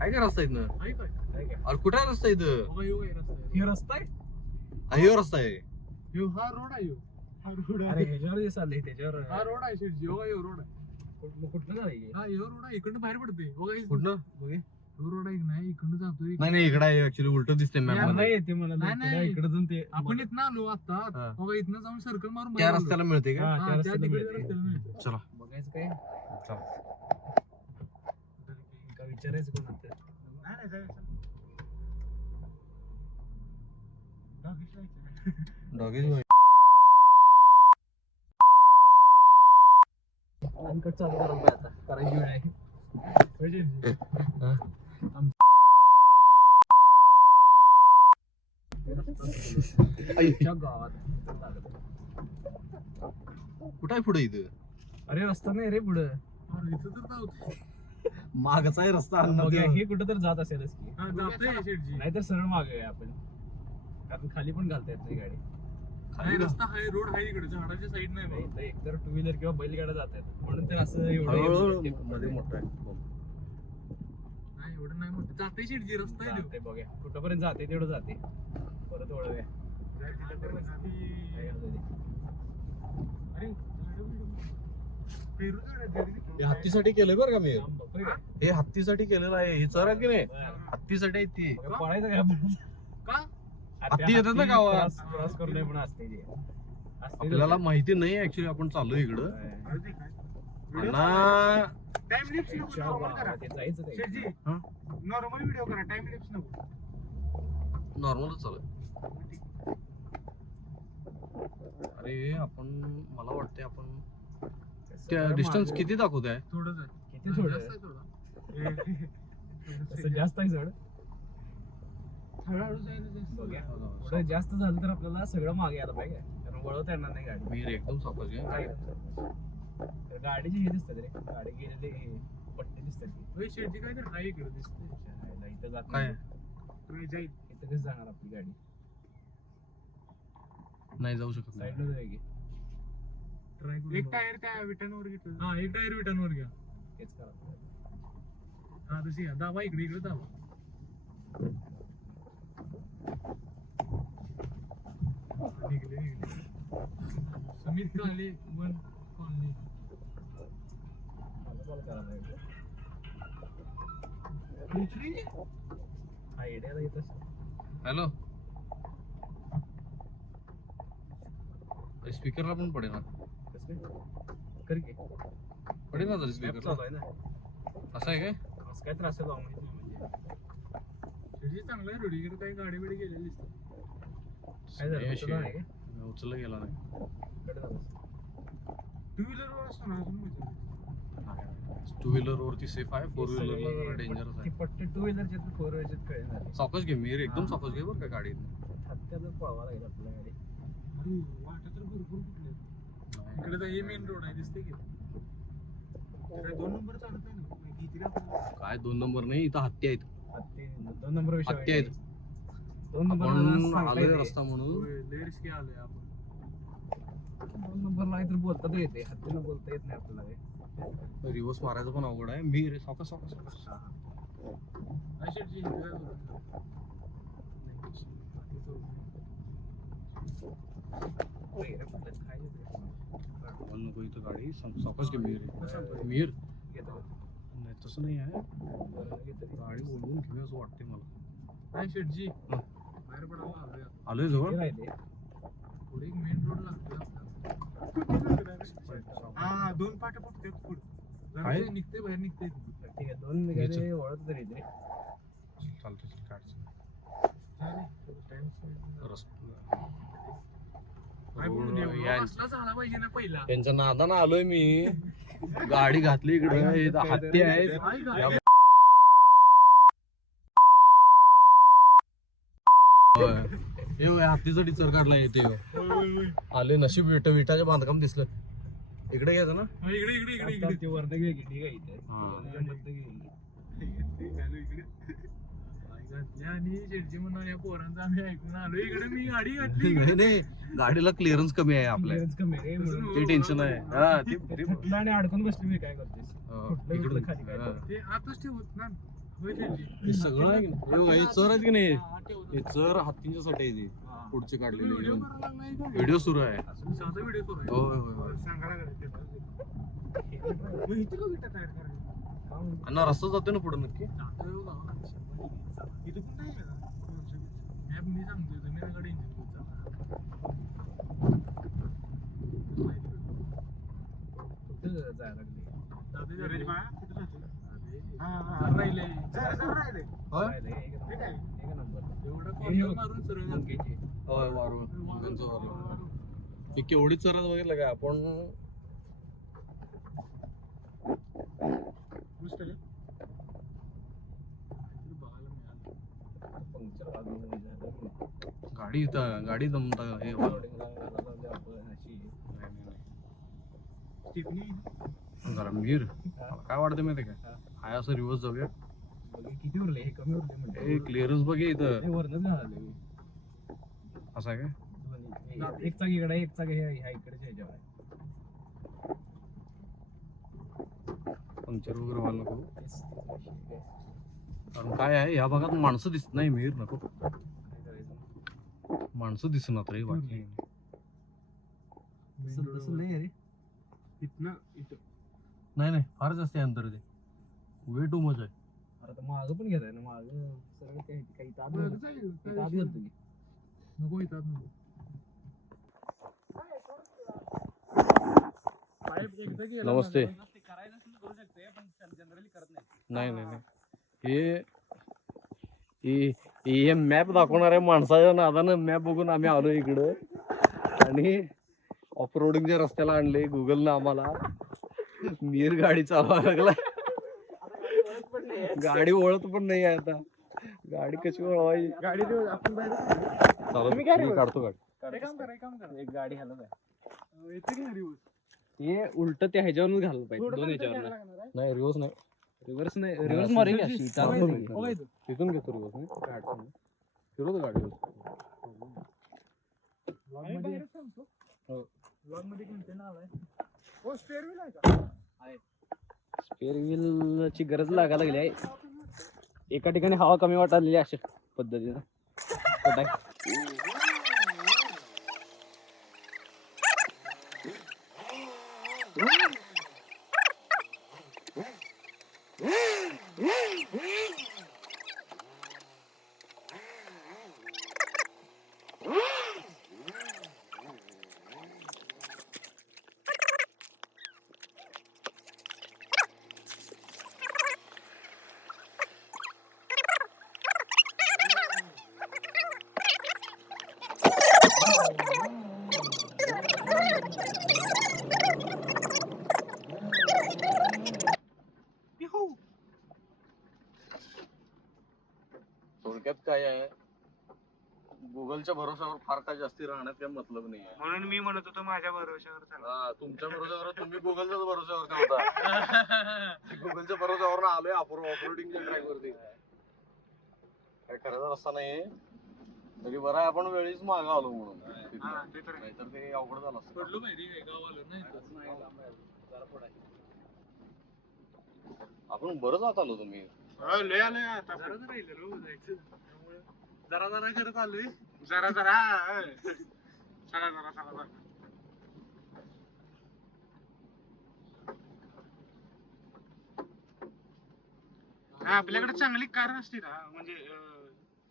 काय का रस्ता इथनं? अरे कुठे आहे रस्ता इथं? हे रस्ता आहे. ह्यो रस्ता आहे. हा रोड आहे. अरे ह्याच्यावर चाललंय त्याच्यावर. हा रोड आहे शेटजी. ह्यो रोड आहे. कुठलं जाईल? हा ह्यो रोड आहे. इकडनं बाहेर पडते. कुठनं? रोड आहे नाही इकडनं जातोय. नाही इकडे आहे ऍक्च्युली उलट दिसते मॅप मध्ये. येते मला नाही इकडे जाऊन ते आपण इथनं आलो आता. बघा इथनं जाऊन सर्कल मारून त्या रस्त्याला मिळते का? त्या तिकडे रस्त्याला मिळते. चला बघायचं काय? चला. का विचारायचं कोण आता? डॉगीज भाई अनकट चालू करा आता करायची वेळ आहे. कुठं आहे पुढे इथं? अरे रस्ता नाही रे पुढं. मागचा आहे रस्ता. हे कुठं तर जात असेलच की नाहीतर सरळ मागे आपण कारण खाली पण घालता येत नाही गाडी. खाली रस्ता आहे रोड आहे इकडे झाडाच्या साईड नाही एकतर टू व्हीलर किंवा बैलगाड्या जात आहेत म्हणून तर असं एवढं मध्ये मोठा आहे. नाही एवढं नाही मोठं जाते शेटजी रस्ता आहे बघा कुठपर्यंत जाते तेवढं जाते परत वळूया. हे हत्तीसाठी केलंय बरं का मी. हे हत्तीसाठी केलेलं आहे. हे चरा की नाही हत्तीसाठी आहे ती. पळायचं काय का हत्ती येतात ना गावात क्रॉस करून पण असते आपल्याला माहिती नाही ऍक्च्युली आपण चाललोय इकडं. नॉर्मल व्हिडिओ करा टाइम लिप्स नको. नॉर्मलच चालू. अरे आपण मला वाटते आपण त्या डिस्टन्स किती दाखवत आहे? थोडंच आहे. किती थोडं जास्त आहे सर. हळूहळू जास्त झालं तर आपल्याला सगळं मागे आलं पाहिजे कारण वळवता येणार नाही गाडी. मी एकदम सावकाश गाडीची हे दिसतात रे गाडी गेलेली पट्टी दिसतात. शेडची काय तर हाय इकडे दिसते इथं जात काय जाईल इथं कसं जाणार आपली गाडी. नाही जाऊ शकत. साईडला जाईल की एक टायर त्या विटांवर घेतलं. हा एक टायर विटांवर घ्या हेच करा. हा तशी घ्या दाबा इकडे इकडे दाबा. समीर काले वन कॉलनी हॅलो स्पीकरला पण पडेल ना पडेल ना जर स्पीकर असं आहे काय असं काय त्रास चांगलं आहे रोडीकडे काही गाडी बिडी गेलेली उचलला गेला नाही. टू व्हीलर वर असतो ना टू व्हीलर वरती सेफ आहे. फोर व्हीलरला जरा डेंजरस आहे. पट्टे टू व्हीलरचे फोर व्हीलरचे कळणार. सावकाश घे मी एकदम सावकाश घे बरं का गाडी. हत्याला पळवा लागेल आपल्या गाडी. वाटा तर भरपूर कुठले इकडे तर हे मेन रोड आहे दिसते की 2 नंबर चालत आहे. काय 2 नंबर नाही इथं हत्ती आहेत. हत्ती 2 नंबर विषय हत्ती आहेत. 2 नंबर आलोय रस्ता म्हणून लेडीज की आलोय आपण. 2 नंबरला आहे तर बोलता तर येते हत्तीला बोलता येत नाही आपल्याला. रिवर्स मारायचं पण अवघड आहे. मी रे सावकाश सावकाश नको इथं इथं गाडी सावकाश घे मिहीर नाही तसं नाही आहे गाडी बोलवून घेऊ असं वाटते मला. काय शेटजी बाहेर पडायला आलोय जवळ पुढे एक मेन रोड लागतो. हा 2 पाट्या फक्त पुढे निघते बाहेर निघते. ठीक आहे 2 निघाले ओळख तरी ते चालतं झाला पाहिजे ना पहिला. त्यांच्या नादानं आलोय मी. गाडी घातली इकडे हत्ती आहेत. हत्तीसाठी चर काढला येते आले नशीब विटाच्या बांधकाम दिसलं. इकडे घ्यायचं ना इकडे इकडे इकडे इकडे वर्ध घे ठीक आहे आणि शेटजी म्हणून या पोरांचं आम्ही ऐकून आलो. इकडे मी गाडी घातली. नाही गाडीला क्लिअरन्स कमी आहे आपल्या. ते टेन्शन आहे. आणि अडकून बसली मी काय करतेस ते आताच ठेवत ना. हे सगळं आहे चर आहेत की नाही. हे चर हत्तींच्या साठी आहे. पुढचे काढलेले व्हिडिओ सुरू आहे. आणि रस्ता जातो ना पुढे नक्की. मी सांगतोय तुम्ही गाडी जायला लागली. केवढी चरात बघितलं का आपण. गाडी जमता हे जरा मीर काय वाटतं माहिती का हाय असं रिव्हर्स जाऊया. किती उरले हे कमी उरले म्हणजे क्लिअरन्स बघ इथं वरनच झालं. असं आहे काय एक चाक इकडे एक चाक ह्या इकडच्या ह्याच्यावर आहे. पंक्चर वगैरे व्हायला नको. कारण काय आहे या भागात माणसं दिसत नाही. मिहीर नको माणसं दिसणार रे. बाकी नाही नाही फार जास्त आहे अंतर. ते वे टू मच आहे. आता मागं पण घेताय ना. मागं सरळ काही नको येतात नको. नमस्ते. नाही नाही नाही हे मॅप दाखवणाऱ्या माणसाच्या नादानं मॅप बघून आम्ही आलो इकडं. आणि ऑफरोडिंगच्या रस्त्याला आणले गुगलनं आम्हाला. मिहीर गाडी चालवायला लागला. गाडी ओळख पण नाही आहे आता. गाडी कशी ओळवायची. गाडी आपण काढतो गाडी. एक गाडी हलत आहे. हे उलट त्या ह्याच्यावरून घाललं पाहिजे. 2 ह्याच्यावर नाही रिव्हर्स नाही. रिव्हर्स नाही रिव्हर्स मारेल तिथून घेतो रिव्हर्स नाही फिरवतो गाडी. स्पेअर व्हील ची गरज लागायला लागली आहे. एका ठिकाणी हवा कमी वाटायली अशा पद्धतीनं. थोडक्यात काय आहे गुगलच्या भरोश्यावर फार काय जास्ती राहण्यात काही मतलब नाही आहे. म्हणून मी म्हणत होतो माझ्या भरोश्यावर. तुमच्या भरोश्यावर तुम्ही गुगलच्याच भरोश्यावर का होता. गुगलच्या भरोश्यावर आलोय ऑफरोडिंगच्या ट्रॅक वरती. काय करायचा रस्ता नाही तरी बरं आहे आपण वेळीच मागं आलो म्हणून. नाहीतर ते अवघड झालं असतं. आपण बरं जात आलो तुम्ही. जरा जरा करत आलोय. जरा जरा आपल्याकडे चांगली कार असते ना, म्हणजे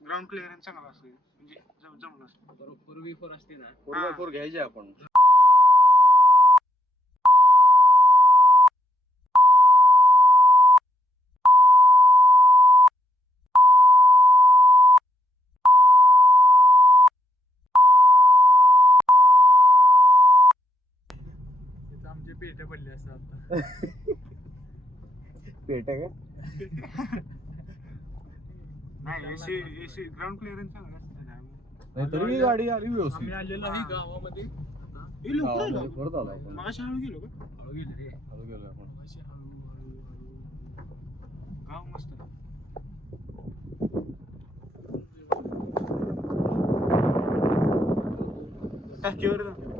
ग्राउंड क्लिअरन्स चांगला असते, म्हणजे जमलं असतं. 4x4 असते ना. 4x4 घ्यायचे आपण. आमचे पेटे पडले असतात आता. पेट आहे का? नाही, एसी ग्राउंड क्लिअरन्स चांगला असतं ना. नाही तरी गाडी आली आम्ही व्यवस्थित. आलेलो आहे गावामध्ये. हे लवकर आलो. गावामध्ये परत आलो आपण. मागाशी हळू गेलो का? हळू गेले रे. हळू गेलोय आपण. अशी हळू. गाव मस्त. टाकीवर जा.